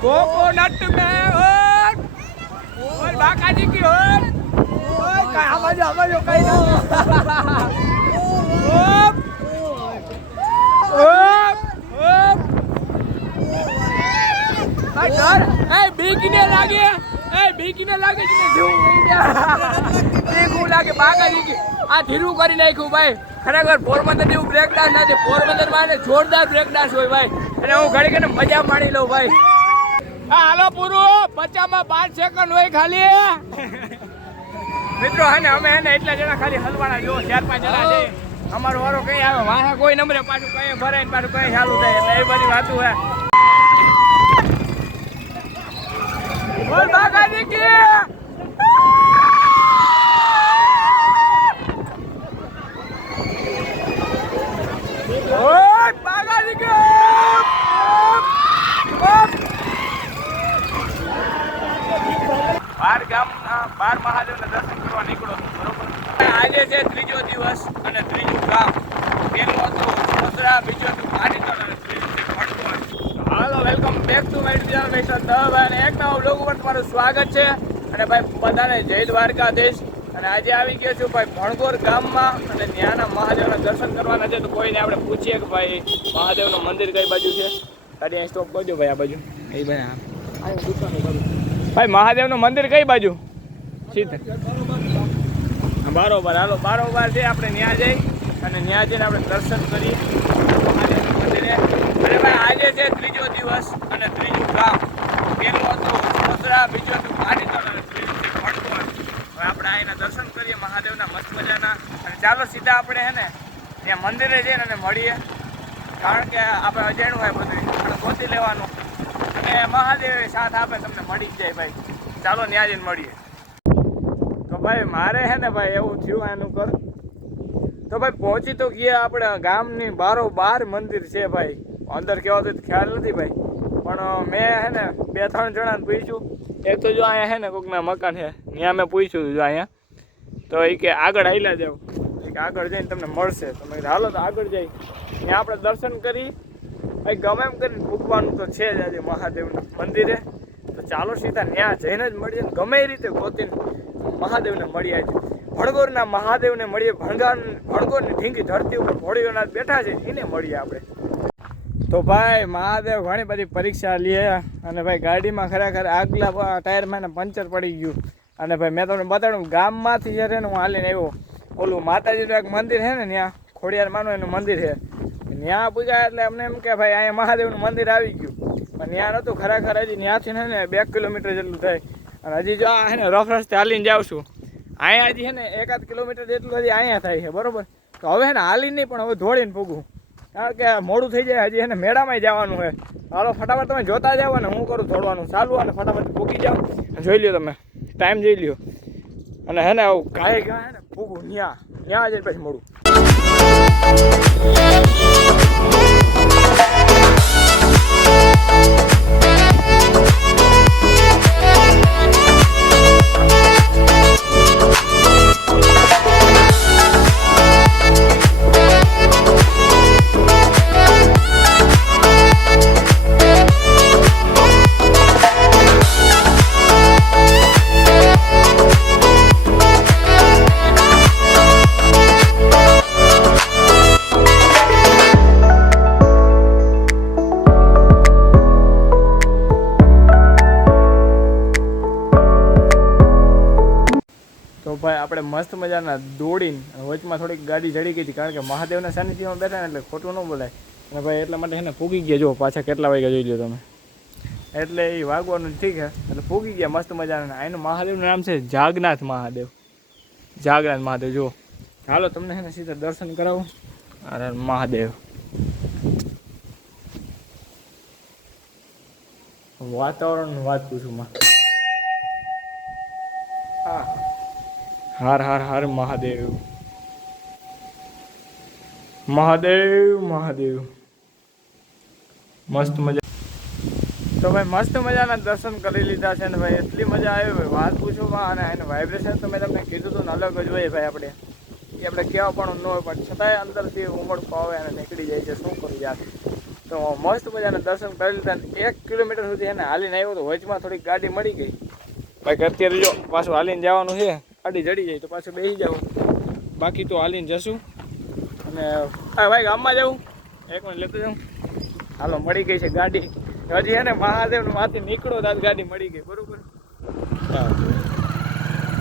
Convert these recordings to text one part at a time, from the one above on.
Coconut में और बाका जी की और हमारे कहीं ना बीकने लागे બાકાજી की આ ધીરું કરી નાખ્યું ભાઈ ખરેખર પોરબંદર જેવું બ્રેક ડાન્સ નથી પોરબંદર માં જોરદાર બ્રેક ડાન્સ હોય ભાઈ અને હું ઘડી ઘડી મજા માણી લઉં ભાઈ હા હાલો પૂરું 50 માં 5 સેકન્ડ હોય ખાલી મિત્રો હે ને અમે હે ને એટલા જણા ખાલી હલવાના જો 4-5 જણા છે અમારો વારો કઈ આવે વાહે કોઈ નંબરે પાછું કઈ ભરાય ને પાછું કઈ ચાલુ થાય એટલે એ બધી વાતું હે બોલ બાકાજી की ઓય બાકાજી की બાર મહાદેવના દર્શન કરવા નીકળો બરોબર આજે છે ત્રીજો દિવસ અને ત્રીજું ગામ પેલું હતું મથુરા બીજું હતું પાણીતોડ અને ત્રીજું છે ભણગોર હાલો welcome back to my channel mister Dave અને એક નવા બ્લોગ ઉપર તમારું સ્વાગત છે અને ભાઈ બધાને જય દ્વારકાધીશ અને આજે આવી ગયા છું ભાઈ ભણગોર ગામમાં અને ત્યાંના મહાદેવના દર્શન કરવાના છે તો કોઈને આપણે પૂછીએ કે ભાઈ મહાદેવનું મંદિર કઈ બાજુ છે ગાડી અહીં સ્ટોપ કરજો ભાઈ આ બાજુ એ ભાઈ ભાઈ મહાદેવનું મંદિર કઈ બાજુ બરોબર હાલો બારોબાર છે આપણે ત્યાં જઈ અને ત્યાં જઈને આપણે દર્શન કરીએ મહાદેવના મંદિરે અને ભાઈ આજે છે ત્રીજો દિવસ અને ત્રીજું ગામ પેલું હતું મથુરા બીજું હતું પાણીતોડ અને ત્રીજું છે ભણગોર હવે આપણે અહીંના દર્શન કરીએ મહાદેવના મસ્ત મજાના અને ચાલો સીધા આપણે હે ને ત્યાં મંદિરે જઈને અને મળીએ કારણ કે આપણે અજાણ્યું હોય બધું આપણે ગોતી લેવાનું અને મહાદેવ સાથ આપે તમને મળી જ જાય ભાઈ ચાલો ત્યાં જઈને મળીએ તો ભાઈ મારે હે ને ભાઈ એવું થયું એનું કર તો ભાઈ પહોંચી તો ગયા આપણે ગામની બારોબાર મંદિર છે ભાઈ અંદર કેવો તો ખ્યાલ નથી ભાઈ પણ મેં હે ને 2-3 જણાને પૂછ્યું એક તો જો અહીંયા હે ને કોઈકના મકાન છે ત્યાં મેં પૂછ્યું જો અહીંયા તો એ કે આગળ હાલ્યા જાવ કે આગળ જઈને તમને મળશે તો મેં હાલો તો આગળ જઈ ત્યાં આપણે દર્શન કરી ભાઈ ગમે એમ કરીને ભૂખવાનું તો છે જ આજે મહાદેવના મંદિરે તો ચાલો સીધા ત્યાં જઈને જ મળીએ ગમે એ રીતે ગોતીને મહાદેવને મળીએ છે ભણગોરના મહાદેવને મળીએ ભણગોરની ઢીંગી ધરતી ઉપર ભોળીઓનાથ બેઠા છે એને મળીએ આપણે તો ભાઈ મહાદેવ ઘણી બધી પરીક્ષા લે અને ભાઈ ગાડીમાં ખરેખર આગલા ટાયરમાં એને પંચર પડી ગયું અને ભાઈ મેં તમને બતાડું ગામમાંથી જ્યારે હું હાલીને આવ્યો ઓલું માતાજીનું એક મંદિર છે ને ત્યાં ખોડિયાર માનું એનું મંદિર છે ત્યાં પૂજાય એટલે અમને એમ કે ભાઈ અહીંયા મહાદેવનું મંદિર આવી ગયું પણ ત્યાં નહોતું ખરેખર હજી ત્યાંથી ને 2 કિલોમીટર જેટલું થાય અને હજી જો આ હે ને રફ રસ્તે હાલીને જાઉં છું અહીંયા હજી હે ને 1-8 કિલોમીટર જેટલું હજી અહીંયા થાય છે બરોબર તો હવે હે ને હાલી નહીં પણ હવે દોડીને પૂગું કારણ કે મોડું થઈ જાય હજી હે ને મેળામાં જવાનું હોય હાલો ફટાફટ તમે જોતા જાવ ને હું કરું દોડવાનું ચાલુ અને ફટાફટ પૂગી જાઓ જોઈ લ્યો તમે ટાઈમ જોઈ લ્યો અને હે ને આવું ગાય હે ને પૂગું ત્યાં જઈને પછી મોડું ભાઈ આપણે મસ્ત મજાના દોડીને વચમાં થોડીક ગાડી જડી ગઈ હતી કારણ કે મહાદેવના સાનિધ્યમાં બેઠા ને એટલે ખોટું ન બોલાય અને ભાઈ એટલા માટે એને પૂગી ગયા જો પાછા કેટલા વાગ્યા જોઈ લો તમે એટલે એ વાગવાનું ઠીક છે એટલે પૂગી ગયા મસ્ત મજાના એનું મહાદેવનું નામ છે જાગનાથ મહાદેવ જો હાલો તમને એને સીધા દર્શન કરાવું અરે મહાદેવ વાતાવરણ વાત પૂછું હા હર હર હર મહાદેવ મસ્ત મજા તો ભાઈ મસ્ત મજાના દર્શન કરી લીધા છે ને ભાઈ એટલી મજા આવી ભાઈ વાત પૂછોમાં અને એનું વાઇબ્રેશન તો મેં તમને કીધું હતું ને અલગ જ હોય ભાઈ આપણે એ આપણે કહેવા પણ ન હોય પણ છતાંય અંદરથી ઉમળકો આવે અને નીકળી જાય છે શું કરું યાર તો મસ્ત મજાના દર્શન કરી લીધા. 1 કિલોમીટર સુધી એને હાલીને આવ્યો તો વચમાં થોડીક ગાડી મળી ગઈ. ભાઈ અત્યારે જો પાછું હાલીને જવાનું છે, ગાડી જડી જાય તો પાછું બેસી જાવ, બાકી તો હાલીને જશું. અને ભાઈ ગામમાં જવું, એક મિનિટ લેતો જાઉં. હાલો મળી ગઈ છે ગાડી. હજી છે ને મહાદેવ માંથી નીકળો તો ગાડી મળી ગઈ, બરોબર.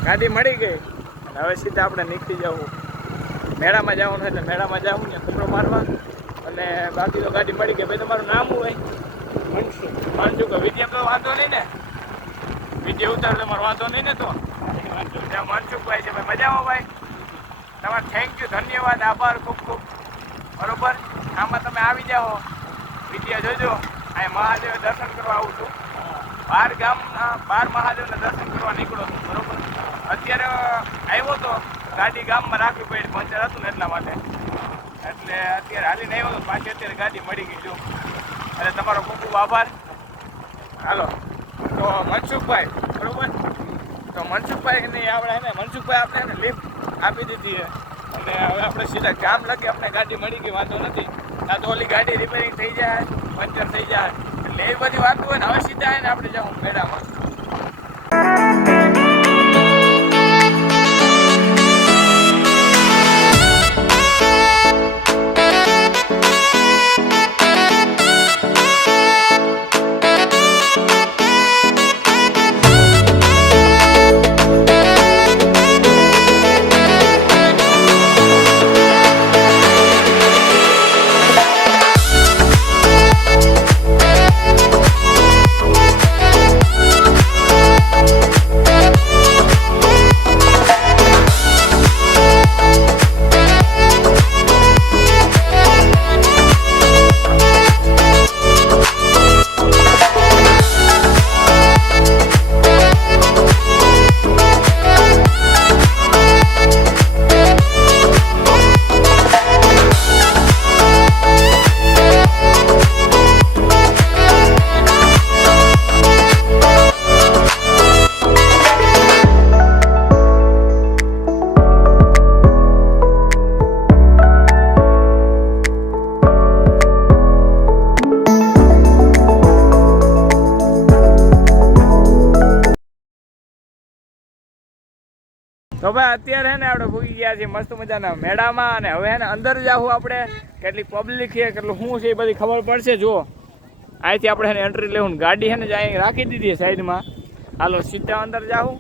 ગાડી મળી ગઈ અને હવે સીધા આપણે નીકળી જવું, મેળામાં જવાનું. એટલે મેળામાં જવું ને ખબરો મારવા. અને બાકી તો ગાડી મળી ગઈ. ભાઈ તમારું નામ શું હોય? મનસુખ. વિડીયો તો વાંધો નહીં ને? વિડીયો ઉતાર તમારો વાંધો નહીં ને? તો મનસુખભાઈ છે ભાઈ. મજામાં ભાઈ? તમારે થેન્ક યુ, ધન્યવાદ, આભાર ખૂબ ખૂબ, બરોબર. આમાં તમે આવી જાઓ, વિડીયો જોજો. અહીં મહાદેવ દર્શન કરવા આવું છું. 12 ગામના 12 મહાદેવના દર્શન કરવા નીકળો છું, બરોબર. અત્યારે આવ્યો તો ગાડી ગામમાં રાખવી પડી, પંચર હતું ને એટલા માટે. એટલે અત્યારે હાલીને આવ્યો તો પાછી અત્યારે ગાડી મળી ગઈ. જો એટલે તમારો ખૂબ ખૂબ આભાર. હાલો તો મનસુખભાઈ, બરોબર. તો મનસુખભાઈ નહીં આપણે ને મનસુખભાઈ આપણે એને લિફ્ટ આપી દીધી છે. અને હવે આપણે સીધા ગામ લગે આપણે ગાડી મળી ગઈ, વાંધો નથી. ના તો ઓલી ગાડી રિપેરિંગ થઈ જાય, પંચર થઈ જાય, એટલે એ બધી વાતો હોય ને. હવે સીધા આવીને આપણે જાઉં મેળામાં. તો ભાઈ અત્યારે હે ને આપણે ભૂગી ગયા છીએ મસ્ત મજાના મેળામાં. અને હવે હે ને અંદર જાવું આપણે, કેટલી પબ્લિક છે, કેટલું શું છે એ બધી ખબર પડશે. જુઓ અહીંથી આપણે એને એન્ટ્રી લેવું, ગાડી છે ને જ અહીં રાખી દીધી સાઈડમાં. હાલો સીધા અંદર જાઉં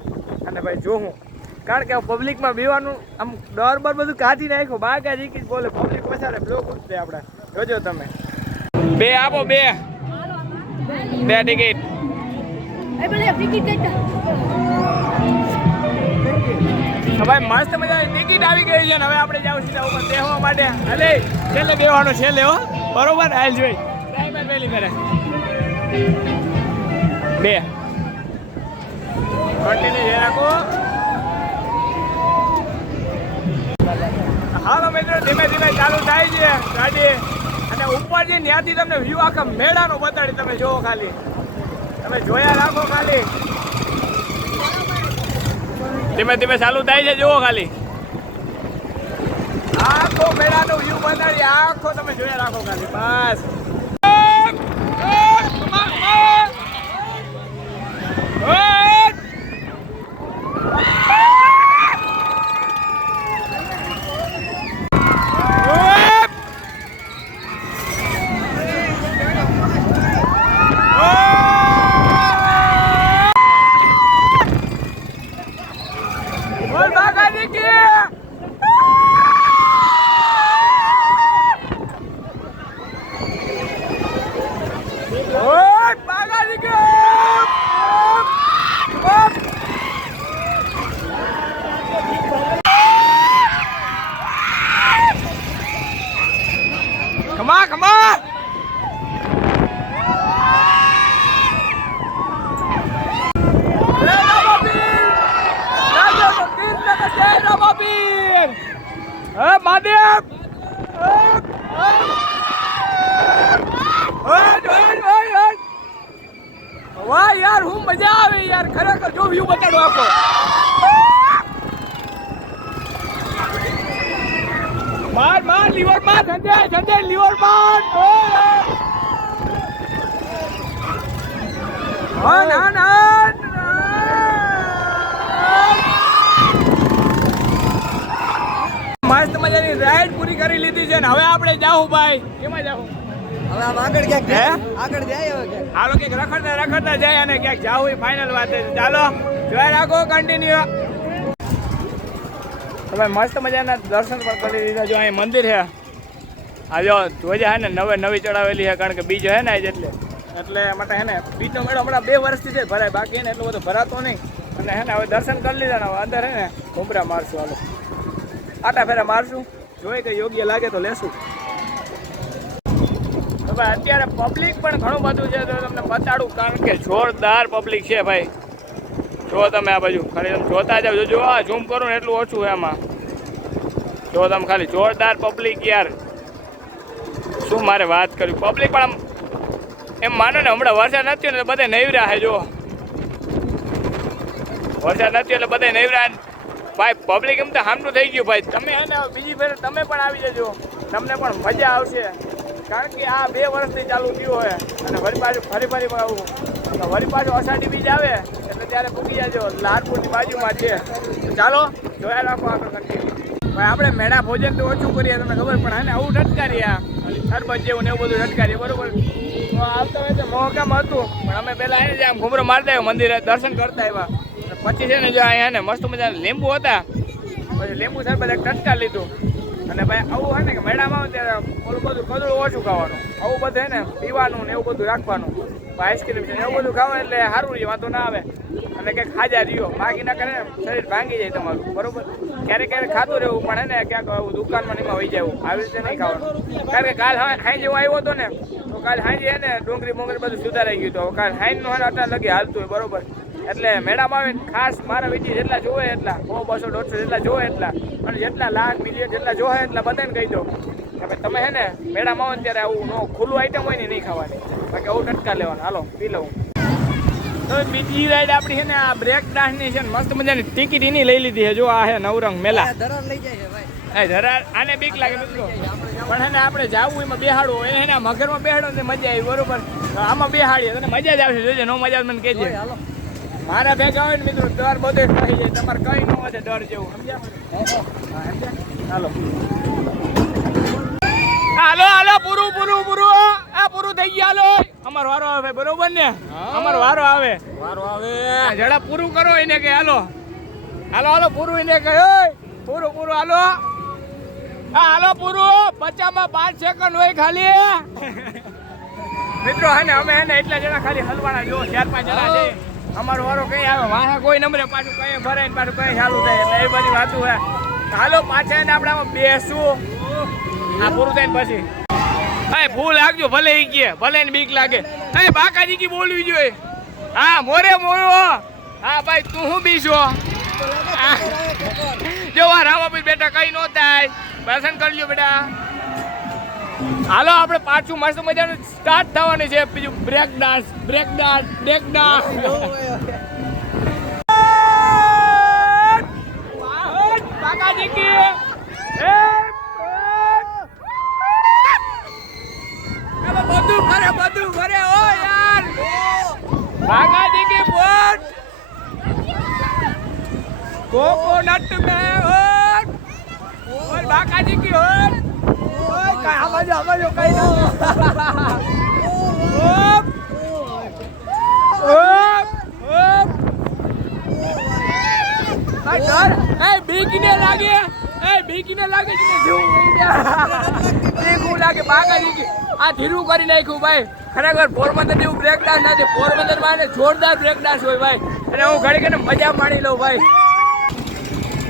અને ભાઈ જોઉં, કારણ કે પબ્લિકમાં બેવાનું આમ ડર બર બધું કાઢી નાખ્યું. બાગા જીકી બોલે પબ્લિક વધારે બ્લોક ઉઠશે આપણે, જોજો તમે. 2 આપો, 2 ટિકિટ. ભાઈ મસ્ત મજાની ટિકિટ આવી ગઈ છે. હવે આપણે જાવ સીધા ઉપર બેસવા માટે. અલે છેલ્લે બેસવાનો, છેલ્લે હો, બરોબર. હાલ જોઈ ડ્રાઈવર પહેલી કરે 2 કન્ટિન્યુ રાખો. હાલો મિત્રો, ધીમે ધીમે ચાલુ થાય છે ગાડી. અને ઉપર જે ત્યાંથી તમને વ્યૂ આખા મેળાનો બતાડી, તમે જોવો ખાલી, તમે જોયા રાખો ખાલી. ધીમે ધીમે ચાલુ થાય છે, જુઓ ખાલી આખો મેળાનો વ્યૂ બતાડી, આખો તમે જોયા રાખો ખાલી. બસ Come on! Madem! વાહ યાર, હું મજા આવે યાર, ખરેખર. જો વ્યૂ બતાડો આખો. માર લીવર માર, સંજય લીવર માર. મસ્ત મજાની રાઈડ પૂરી કરી લીધી છે ને હવે આપણે જાવું ભાઈ કેમાં જાવું હવે આમ આગળ ક્યાંક આગળ જાય હવે ક્યાંક હાલો ક્યાંક રખડતા જાય અને ક્યાંક જાવું એ ફાઇનલ વાત છે ચાલો જોઈ રાખો કન્ટિન્યુ હવે મસ્ત મજાના દર્શન પણ કરી દીધા જો અહીં મંદિર છે આ જો ધ્વજા હે ને નવી ચડાવેલી છે કારણ કે બીજ હે ને એટલે માટે હે ને બીજનો મેળો હમણાં 2 વર્ષથી છે ભરાય બાકી ને એટલો બધો ભરાતો નહીં અને હે ને હવે દર્શન કરી લીધા ને હવે અંદર હે ને ઘૂમરા મારશું હાલો આટા ફેરા મારશું જોઈ કે યોગ્ય લાગે તો લેશું હવે અત્યારે પબ્લિક પણ ઘણું બધું છે તો તમને બતાડું કારણ કે જોરદાર પબ્લિક છે ભાઈ જો તમે આ બાજુ ખાલી તમે જોતા જાવ જો આ ઝૂમ કરો ને એટલું ઓછું છે આમાં જો તમે ખાલી જોરદાર પબ્લિક યાર શું મારે વાત કરવી પબ્લિક પણ આમ એમ માનો ને હમણાં વરસાદ નથી ને બધે નૈવરા છે જો વરસાદ નથી એટલે બધે નૈવરા ભાઈ પબ્લિક એમ તો સામનું થઈ ગયું ભાઈ તમે હે ને બીજી ફેર તમે પણ આવી જજો તમને પણ મજા આવશે કારણ કે આ 2 વર્ષથી ચાલુ થયું હોય અને ફરી પણ આવું વળી પાછું અષાઢી બીજ આવે એટલે ત્યારે પૂકી જાજો લાલપુરની બાજુમાં છે ચાલો જોયા રાખો આગળ કન્ટિન્યુ ભાઈ આપણે મેળા ભોજન તો ઓછું કરીએ તમને ખબર પણ હા ને આવું ઠટકારીએ શરબત જેવું ને એવું બધું ઠટકારીએ બરોબર તો આવતા હોય તો મોહકામ હતું પણ અમે પહેલાં આવીને આમ ઘૂમરો મારતા આવ્યો મંદિરે દર્શન કરતા આવ્યા પછી છે ને જો અહીંયા ને મસ્ત મજા લીંબુ હતા પછી લીંબુ શરબત એક ઠટકાર લીધું અને ભાઈ આવું હોય ને કે મેળામાં આવે ત્યારે ઓલું બધું કદડું ઓછું ખાવાનું આવું બધું હે ને પીવાનું ને એવું બધું રાખવાનું આઈસ્ક્રીમ છે એવું બધું ખાવા એટલે સારું રહ્યું વાંધો ના આવે અને કંઈક ખાજા રહ્યો બાકી ના કરે શરીર ભાંગી જાય તમારું બરોબર ક્યારેક ખાતું રહેવું પણ હે ને ક્યાંક દુકાનમાં એમાં વહી જવું આવી રીતે નહીં ખાવાનું કારણ કે કાલ હવે ખાઈ જેવું આવ્યો હતો ને તો કાલ હાંજે હે ને ડુંગળી બધું સુધારાઈ ગયું હતું કાલ હાઈનું હે આટલા લગી હાલતું હોય બરોબર એટલે મેળામાં આવે ખાસ મારા વિધિ જેટલા જોવે એટલા 100 200 150 જેટલા જોવે એટલા અને જેટલા લાખ મિલિયન જેટલા જોવે એટલા બધાને કહી દો કે તમે હે ને મેળામાં આવો ને ત્યારે આવું ખુલ્લું આઈટમ હોય ને નહીં ખાવાની બાકી આવું ટટકા લેવાનું હાલો પી લઉં તો બીજી રાઈડ આપણી છે ને આ બ્રેક ડાન્સની છે ને મસ્ત મજાની ટિકિટ એની લઈ લીધી છે જો આ છે નવરંગ મેલા ધરાર લઈ જાય છે ભાઈ ધરાર આને બીક લાગે મિત્રો પણ હે ને આપણે જાવું એમાં બેહાડવું હોય હે ને મગરમાં બેહાડો ને મજા આવી બરોબર આમાં બેહાડીએ તને મજા જ આવશે જોજે નો મજા મને કહેજે મારા ભેગા હોય ને મિત્રો ડર બધે થઈ જાય તમારે કઈ ન હોય ડર જેવું સમજ્યા હાલો પૂરું આ પૂરું થઈ ગયા હાલો અમારો વારો આવે બરોબર ને અમારો વારો આવે જરા પૂરું કરો એને કે હાલો પૂરું એને કે પૂરું હાલો હાલો પૂરું 50 માં 5 સેકન્ડ હોય ખાલી મિત્રો હે ને અમે હે ને એટલા જણા ખાલી હલવાના જો 4-5 જણા છે અમારો વારો કઈ આવે વાહા કોઈ નંબરે પાછું કઈ ભરાય ને પાછું કઈ ચાલુ થાય એટલે એ બધી વાતું હે હાલો પાછા એને આપણે આમાં બેસવું આ પૂરું થાય ને પછી હા ફૂલ લાગજો ભલે ઈ કે ભલે ને બીક લાગે હા બાકાજી કી બોલવી જોઈએ હા મોરે હા ભાઈ તું હું બીજો જો આ રાવા ભાઈ બેટા કઈ નો થાય દર્શન કરજો બેટા હાલો આપણે પાછું મસ્ત મજાનું સ્ટાર્ટ થવાની છે બીજું બ્રેક ડાન્સ બાકાજી કી બધું ફરે ઓ યાર બાકાજી કી બોટ કોકોનટ મે હોટ ઓર બાકાજી કી હોટ ઓય કઈ હમાજો કઈ ના બીકને લાગે છે જેવું લાગે બાકાજી આ ધીરું કરી નાખ્યું ભાઈ ખરેખર પોરબંદર જેવું બ્રેક ડાન્સ નથી પોરબંદર માં જોરદાર બ્રેક ડાન્સ હોય ભાઈ અને હું ઘડી ઘડી મજા માણી લઉં ભાઈ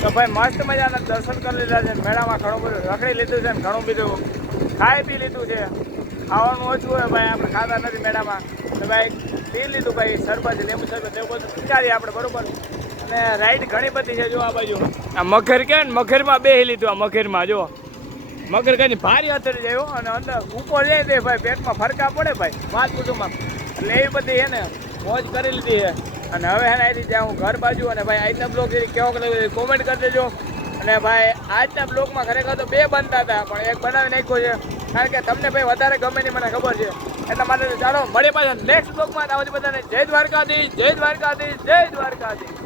તો ભાઈ મસ્ત મજાના દર્શન કરી લીધા છે મેળામાં ઘણું બધું રખડી લીધું છે ને ઘણું બધું ખાઈ પી લીધું છે ખાવાનું ઓછું હોય ભાઈ આપણે ખાતા નથી મેળામાં તો ભાઈ પી લીધું ભાઈ શરબત લીંબુ શરબત એવું બધું વિચારીએ આપણે બરોબર અને રાઈડ ઘણી બધી છે જો આ બાજુ આ મગર કે ને મગરમાં બેસી લીધું આ મગરમાં જો મગર કઈ ભારી અત્યારે જાય અને અંદર ઉપર જાય તે ભાઈ પેટમાં ફરકા પડે ભાઈ વાત પૂછુંમાં એટલે એવી બધી છે ને મોજ કરી લીધી છે અને હવે હે ને અહીંથી જ્યાં હું ઘર બાજુ અને ભાઈ આજના બ્લોગ કેવો કોમેન્ટ કરી દેજો અને ભાઈ આજના બ્લોગમાં ખરેખર તો 2 બનતા હતા પણ એક બનાવી નાખ્યો છે કારણ કે તમને ભાઈ વધારે ગમે નહીં મને ખબર છે એટલા માટે ચાલો મળે પાછા નેક્સ્ટ બ્લોગમાં. ત્યાં સુધી બધાને જય દ્વારકાધીશ, જય દ્વારકાધીશ, જય દ્વારકાધીશ.